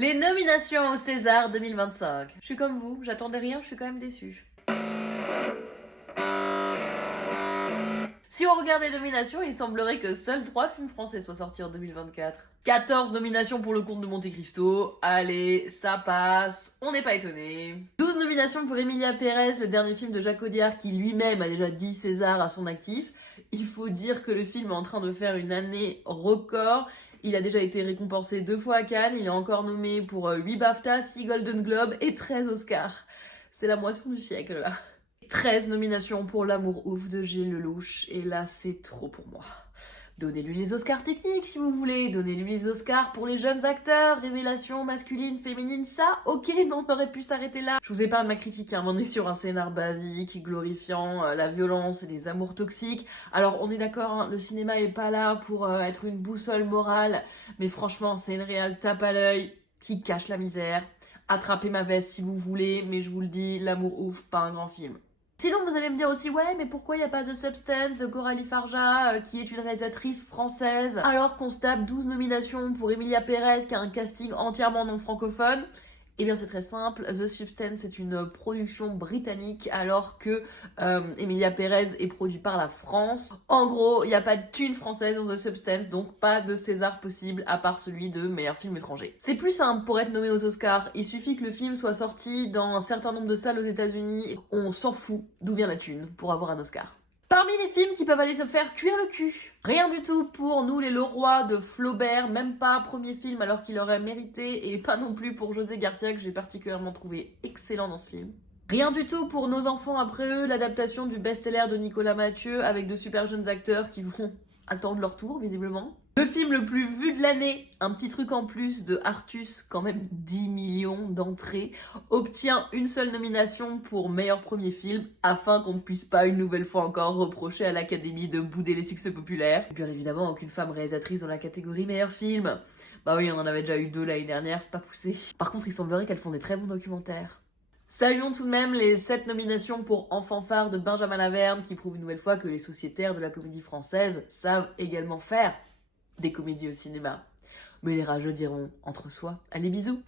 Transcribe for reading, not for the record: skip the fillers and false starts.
Les nominations au César 2025. Je suis comme vous, j'attendais rien, je suis quand même déçue. Si on regarde les nominations, il semblerait que seuls 3 films français soient sortis en 2024. 14 nominations pour Le Comte de Monte-Cristo. Allez, ça passe, on n'est pas étonné. 12 nominations pour Emilia Pérez, le dernier film de Jacques Audiard qui lui-même a déjà 10 Césars à son actif. Il faut dire que le film est en train de faire une année record. Il a déjà été récompensé 2 fois à Cannes, il est encore nommé pour 8 BAFTA, 6 Golden Globes et 13 Oscars. C'est la moisson du siècle là. 13 nominations pour L'amour ouf de Gilles Lelouch, et là c'est trop pour moi. Donnez-lui les Oscars techniques si vous voulez, donnez-lui les Oscars pour les jeunes acteurs, révélation masculine, féminine, ça, ok, mais on aurait pu s'arrêter là. Je vous épargne ma critique, hein, on est sur un scénar basique, glorifiant la violence et les amours toxiques. Alors on est d'accord, hein, le cinéma est pas là pour être une boussole morale, mais franchement c'est une réelle tape à l'œil qui cache la misère. Attrapez ma veste si vous voulez, mais je vous le dis, L'amour ouf, pas un grand film. Sinon, vous allez me dire aussi, ouais, mais pourquoi il n'y a pas The Substance de Coralie Farja, qui est une réalisatrice française, alors qu'on se tape 12 nominations pour Emilia Pérez, qui a un casting entièrement non francophone? Eh bien, c'est très simple. The Substance est une production britannique, alors que Emilia Pérez est produit par la France. En gros, il n'y a pas de thune française dans The Substance, donc pas de César possible, à part celui de meilleur film étranger. C'est plus simple pour être nommé aux Oscars. Il suffit que le film soit sorti dans un certain nombre de salles aux États-Unis. On s'en fout d'où vient la thune pour avoir un Oscar. Parmi les films qui peuvent aller se faire cuire le cul, rien du tout pour Nous les Leroy de Flaubert, même pas premier film alors qu'il aurait mérité, et pas non plus pour José Garcia que j'ai particulièrement trouvé excellent dans ce film. Rien du tout pour Nos enfants après eux, l'adaptation du best-seller de Nicolas Mathieu avec de super jeunes acteurs qui vont attendre leur tour visiblement. Le film le plus vu de l'année, un petit truc en plus de Artus, quand même 10 millions d'entrées, obtient une seule nomination pour meilleur premier film, afin qu'on ne puisse pas une nouvelle fois encore reprocher à l'Académie de bouder les succès populaires. Et bien évidemment, aucune femme réalisatrice dans la catégorie meilleur film. Bah oui, on en avait déjà eu 2 l'année dernière, c'est pas poussé. Par contre, il semblerait qu'elles font des très bons documentaires. Saluons tout de même les 7 nominations pour Enfant phare de Benjamin Laverne, qui prouve une nouvelle fois que les sociétaires de la comédie française savent également faire des comédies au cinéma. Mais les rageux diront entre soi. Allez, bisous!